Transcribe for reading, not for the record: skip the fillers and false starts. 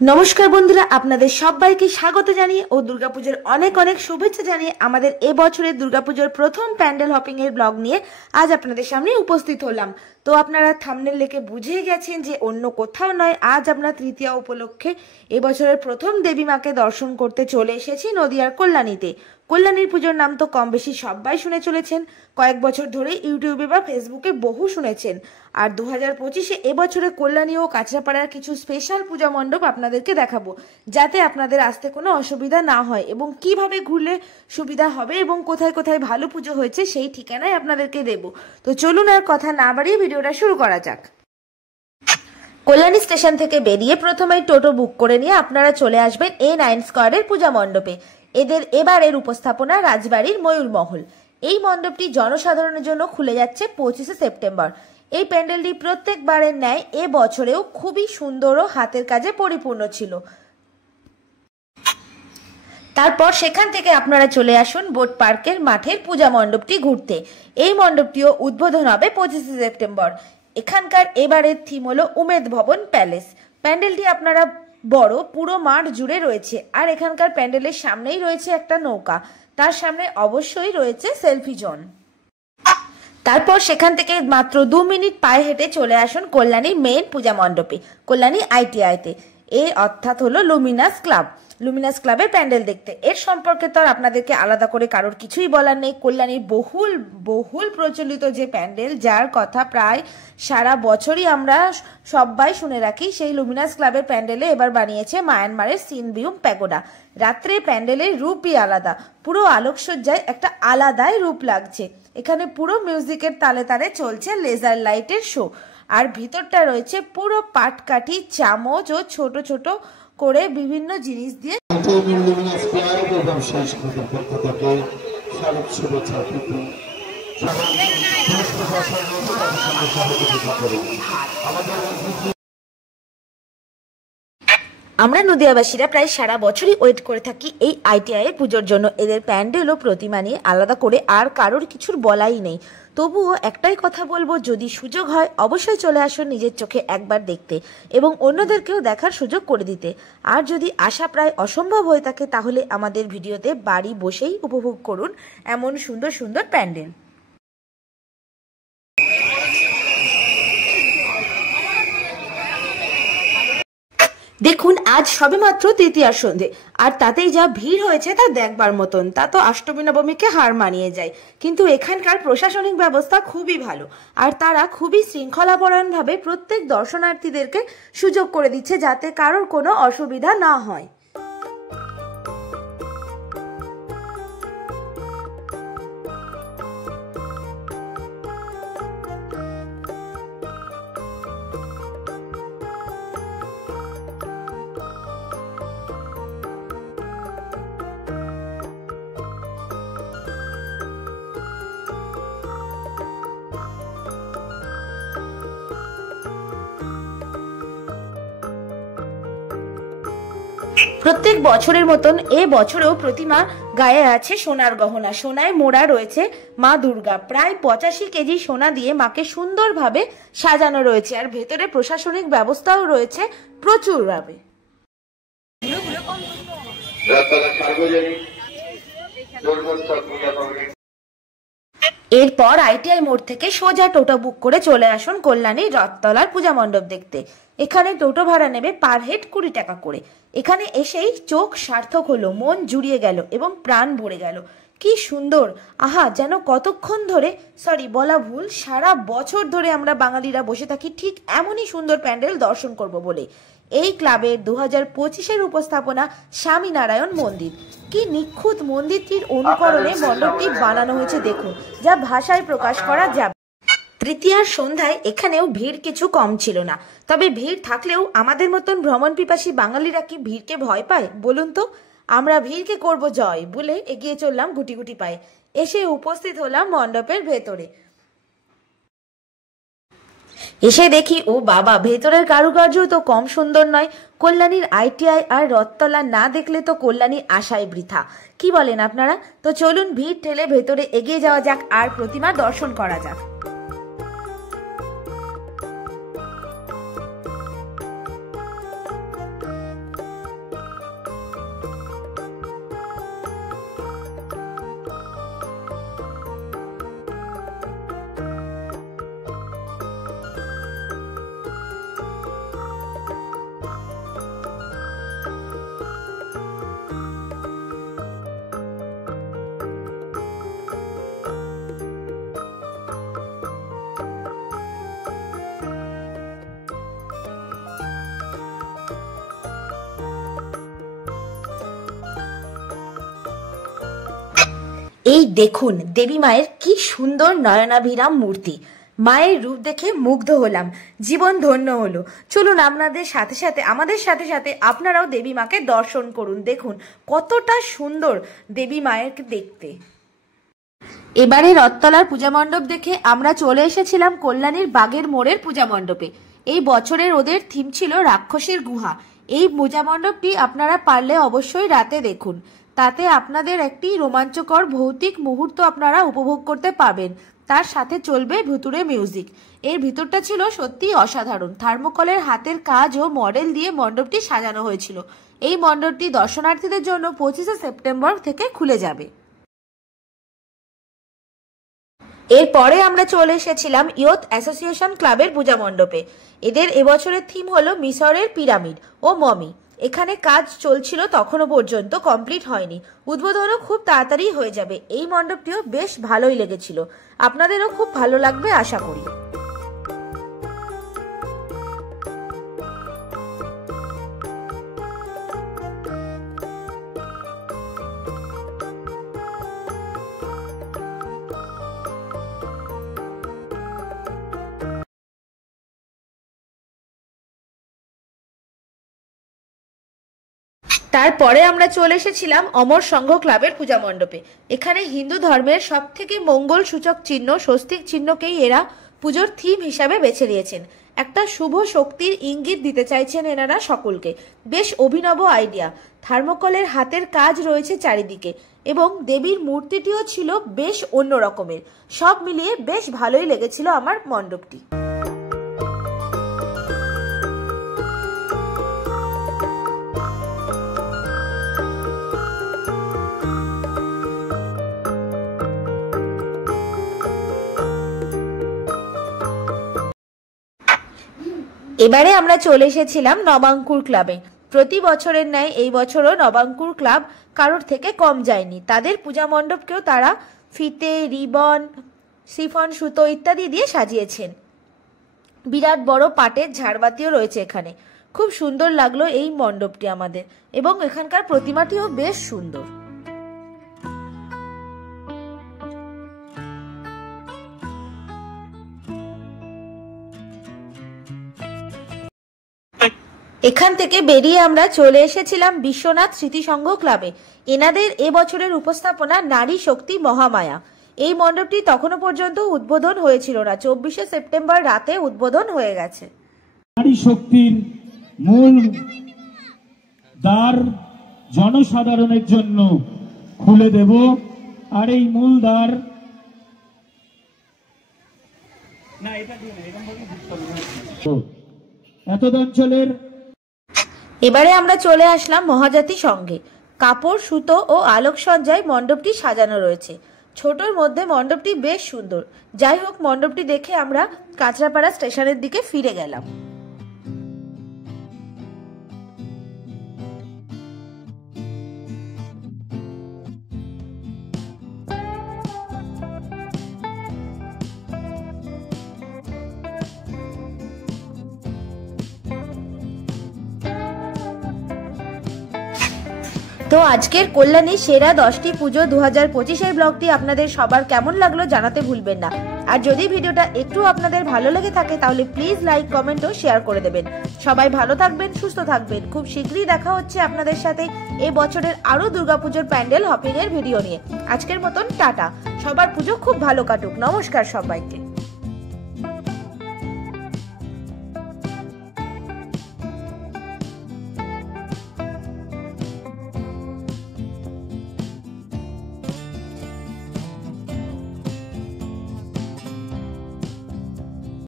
নমস্কার বন্ধুরা, আপনাদের সবাইকে স্বাগত জানিয়ে ও দুর্গাপুজোর অনেক অনেক শুভেচ্ছা জানিয়ে আমাদের এবছরের দুর্গাপুজোর প্রথম প্যান্ডেল হপিং এর ব্লগ নিয়ে আজ আপনাদের সামনে উপস্থিত হলাম। তো আপনারা থাম্বনেল দেখে বুঝেই গেছেন যে অন্য কোথাও নয়, আজ আমরা তৃতীয়া উপলক্ষে এবছরের প্রথম দেবী মাকে দর্শন করতে চলে এসেছি নদিয়ার কল্যাণীতে। কল্যাণীর পুজোর নাম তো কম বেশি সবাই শুনে চলেছেন, কয়েক বছর ধরে ইউটিউবে বা ফেসবুকে বহু শুনেছেন। আর 2025-এ এবছরে কল্যাণী ও কাঁচরাপাড়ার কিছু স্পেশাল পূজা মণ্ডপ আপনাদেরকে দেখাবো, যাতে আপনাদের আসতে কোনো অসুবিধা না হয় এবং কিভাবে ঘুরলে সুবিধা হবে এবং কোথায় কোথায় ভালো পুজো হয়েছে সেই ঠিকানায় আপনাদেরকে দেব। তো চলুন আর কথা না বাড়িয়ে ভিডিওটা শুরু করা যাক। কল্যাণী স্টেশন থেকে বেরিয়ে প্রথমেই টোটো বুক করে নিয়ে আপনারা চলে আসবেন A9 স্কয়ারের পূজা মণ্ডপে। এদের এবারের উপস্থাপনা রাজবাড়ির ময়ূরমহল। এই মণ্ডপটি জনসাধারণের জন্য খুলে যাচ্ছে 25শে সেপ্টেম্বর। এই প্যান্ডেলটি প্রত্যেকবারের ন্যায় এ বছরেও খুবই সুন্দর ও হাতের কাজে পরিপূর্ণ ছিল। তারপর সেখান থেকে আপনারা চলে আসুন বোট পার্কের মাঠের পূজা মণ্ডপটি ঘুরতে। এই মণ্ডপটিও উদ্বোধন হবে 25শে সেপ্টেম্বর। এখানকার এবারের থিম হলো উমেদ ভবন প্যালেস। প্যান্ডেলটি আপনারা বড়, পুরো মাঠ জুড়ে রয়েছে। আর এখানকার প্যান্ডেলের সামনেই রয়েছে একটা নৌকা, তার সামনে অবশ্যই রয়েছে সেলফি জোন। তারপর সেখান থেকে মাত্র 2 মিনিট পায়ে হেঁটে চলে আসুন কল্যাণীর মেইন পূজা মণ্ডপে, কল্যাণী ITI-তে। এর অর্থাৎ হলো লুমিনাস ক্লাব। লুমিনাস ক্লাবের প্যান্ডেল দেখতে। এর সম্পর্কে তো আর আপনাদেরকে আলাদা করে কারোর কিছুই বলার নেই। কল্যাণীর বহুল প্রচলিত যে প্যান্ডেল, যার কথা প্রায় সারা বছরই আমরা সবাই শুনে রাখি, সেই লুমিনাস ক্লাবের প্যান্ডেলে এবার বানিয়েছে মায়ানমারের সিনবিউম প্যাগোডা। রাত্রে প্যান্ডেলের রূপই আলাদা, পুরো আলোকসজ্জায় একটা আলাদাই রূপ লাগছে। এখানে পুরো মিউজিকের তালে তালে চলছে লেজার লাইটের শো। আর ভিতরটা রয়েছে পুরো পাটকাঠি, চামচ ও ছোট ছোট করে বিভিন্ন জিনিস দিয়ে। আমরা নদিয়াবাসীরা প্রায় সারা বছরই ওয়েট করে থাকি এই ITI এর পুজোর জন্য। এদের প্যান্ডেল ও প্রতিমা নিয়ে আলাদা করে আর কারোর কিছুর বলাই নেই। তবুও একটাই কথা বলবো, যদি সুযোগ হয় অবশ্যই চলে আসুন নিজের চোখে একবার দেখতে এবং অন্যদেরকেও দেখার সুযোগ করে দিতে। আর যদি আসা প্রায় অসম্ভব হয়ে থাকে, তাহলে আমাদের ভিডিওতে বাড়ি বসেই উপভোগ করুন এমন সুন্দর সুন্দর প্যান্ডেল। দেখুন, আজ সবেমাত্র তৃতীয়ার সন্ধে, আর তাতেই যা ভিড় হয়েছে তা দেখবার মতন। তা তো অষ্টমী নবমীকে হার মানিয়ে যায়। কিন্তু এখানকার প্রশাসনিক ব্যবস্থা খুবই ভালো, আর তারা খুবই শৃঙ্খলাপরায়ণভাবে প্রত্যেক দর্শনার্থীদেরকে সুযোগ করে দিচ্ছে, যাতে কারোর কোনো অসুবিধা না হয়। প্রত্যেক বছরের মতন এ বছরেও প্রতিমা গায়ে আছে সোনার গহনা। সোনায় মোড়া রয়েছে মা দুর্গা। প্রায় 85 কেজি সোনা দিয়ে মাকে সুন্দরভাবে সাজানো রয়েছে। আর ভেতরে প্রশাসনিক ব্যবস্থাও রয়েছে প্রচুরভাবে। এরপর ITI মোড় থেকে সোজা টোটো বুক করে চলে আসুন কল্যাণীর রথতলার পূজা মণ্ডপ দেখতে। এখানে টোটো ভাড়া নেবে পার হেড 20 টাকা করে। এখানে এসেই চোখ সার্থক হলো, মন জুড়িয়ে গেল এবং প্রাণ ভরে গেল। কি সুন্দর! আহা, যেন কতক্ষণ ধরে, বলা ভুল, সারা বছর ধরে আমরা বাঙালিরা বসে থাকি ঠিক এমনই সুন্দর প্যান্ডেল দর্শন করব বলে। এই ক্লাবের 2025-এর উপস্থাপনা স্বামীনারায়ণ মন্দির। কি নিখুঁত! মন্দিরটির অনুকরণে মণ্ডপটি বানানো হয়েছে দেখুন, যা ভাষায় প্রকাশ করা যাবে। তৃতীয়ার সন্ধ্যায় এখানেও ভিড় কিছু কম ছিল না। তবে ভিড় থাকলেও আমাদের মতন ভ্রমণ পিপাসী বাঙালিরা কি ভিড়কে ভয় পায় বলুন তো? আমরা ভিড়কে করব জয় বলে এগিয়ে চললাম গুটি গুটি পায়ে। এসে উপস্থিত হলাম মণ্ডপের ভেতরে। এসে দেখি, ও বাবা, ভেতরের কারুকার্য তো কম সুন্দর নয়। কল্যাণীর ITI আর রথতলা না দেখলে তো কল্যাণী আশাই বৃথা। কি বলেন আপনারা? তো চলুন ভিড় ঠেলে ভেতরে এগিয়ে যাওয়া যাক আর প্রতিমা দর্শন করা যাক। এই দেখুন দেবী মায়ের কি সুন্দর নয়নাভিরাম মূর্তি। মায়ের রূপ দেখে মুগ্ধ হলাম, জীবন ধন্য হলো। চলুন আমাদের সাথে সাথে আপনারাও দেবী মাকে দর্শন করুন। দেখুন কতটা সুন্দর দেবী মায়েরকে দেখতে। এবারে রথতলার পূজা মণ্ডপ দেখে আমরা চলে এসেছিলাম কল্যাণীর বাগের মোড়ের পূজা মণ্ডপে। এই বছরের ওদের থিম ছিল রাক্ষসের গুহা। এই পূজা মণ্ডপটি আপনারা পারলে অবশ্যই রাতে দেখুন, তাতে আপনাদের একটি রোমাঞ্চকর ভৌতিক মুহূর্ত আপনারা উপভোগ করতে পারবেন। তার সাথে চলবে ভুতুড়ে মিউজিক। এর ভিতরটা ছিল সত্যি অসাধারণ। থার্মোকলের হাতের কাজ ও মডেল দিয়ে মণ্ডপটি সাজানো হয়েছিল। এই মণ্ডপটি দর্শনার্থীদের জন্য 25শে সেপ্টেম্বর থেকে খুলে যাবে। এরপরে আমরা চলে এসেছিলাম ইয়ুথ অ্যাসোসিয়েশন ক্লাবের পূজা মণ্ডপে। এদের এবছরের থিম হলো মিশরের পিরামিড ও মমি। এখানে কাজ চলছিল তখনও পর্যন্ত, কমপ্লিট হয়নি। উদ্বোধনও খুব তাড়াতাড়ি হয়ে যাবে। এই মণ্ডপটিও বেশ ভালোই লেগেছিল, আপনাদেরও খুব ভালো লাগবে আশা করি। তারপরে আমরা চলে এসেছিলাম অমর সংঘ ক্লাবের পূজা মণ্ডপে। এখানে হিন্দু ধর্মের সব থেকে মঙ্গল সূচক চিহ্ন স্বস্তিক চিহ্নকেই এরা পুজোর থিম হিসাবে বেছে নিয়েছেন। একটা শুভ শক্তির ইঙ্গিত দিতে চাইছেন এনারা সকলকে। বেশ অভিনব আইডিয়া। থার্মোকলের হাতের কাজ রয়েছে চারিদিকে এবং দেবীর মূর্তিটিও ছিল বেশ অন্য রকমের। সব মিলিয়ে বেশ ভালোই লেগেছিল আমার মণ্ডপটি। এবারে আমরা চলে এসেছিলাম নবাঙ্কুর ক্লাবে। প্রতি বছরের ন্যায় এই বছরও নবাঙ্কুর ক্লাব কারোর থেকে কম যায়নি। তাদের পূজা মণ্ডপকেও তারা ফিতে, রিবন, শিফন সুতো ইত্যাদি দিয়ে সাজিয়েছেন। বিরাট বড় পাটের ঝাড়বাতিও রয়েছে এখানে। খুব সুন্দর লাগলো এই মণ্ডপটি আমাদের, এবং এখানকার প্রতিমাটিও বেশ সুন্দর। এখান থেকে বেরিয়ে আমরা চলে এসেছিলাম বিশ্বনাথ স্মৃতিসংঘ ক্লাবে। এনাদের এবছরের উপস্থাপনা নারী শক্তি মহামায়া। এই মণ্ডপটি তখনও পর্যন্ত উদ্বোধন হয়েছিল না, 24শে সেপ্টেম্বর রাতে উদ্বোধন হয়ে গেছে। নারী শক্তির মূল দ্বার জনসাধারণের জন্য খুলে দেব, আর এই মূল দ্বার এতদ অঞ্চলের। এবারে আমরা চলে আসলাম মহাজাতি সংঘে। কাপড়, সুতো ও আলোকসজ্জায় মণ্ডপটি সাজানো রয়েছে। ছোটর মধ্যে মণ্ডপটি বেশ সুন্দর। যাই হোক, মণ্ডপটি দেখে আমরা কাঁচরাপাড়া স্টেশনের দিকে ফিরে গেলাম। তো আজকের কল্যাণী সেরা 10টি পুজো 2025-এর ব্লগটি আপনাদের সবার কেমন লাগলো জানাতে ভুলবেন না। আর যদি ভিডিওটা একটু আপনাদের ভালো লেগে থাকে তাহলে প্লিজ লাইক, কমেন্ট ও শেয়ার করে দেবেন। সবাই ভালো থাকবেন, সুস্থ থাকবেন। খুব শীঘ্রই দেখা হচ্ছে আপনাদের সাথে এই বছরের আরো দুর্গাপুজোর প্যান্ডেল হপিং এর ভিডিও নিয়ে। আজকের মতন টাটা। সবার পুজো খুব ভালো কাটুক। নমস্কার সবাইকে।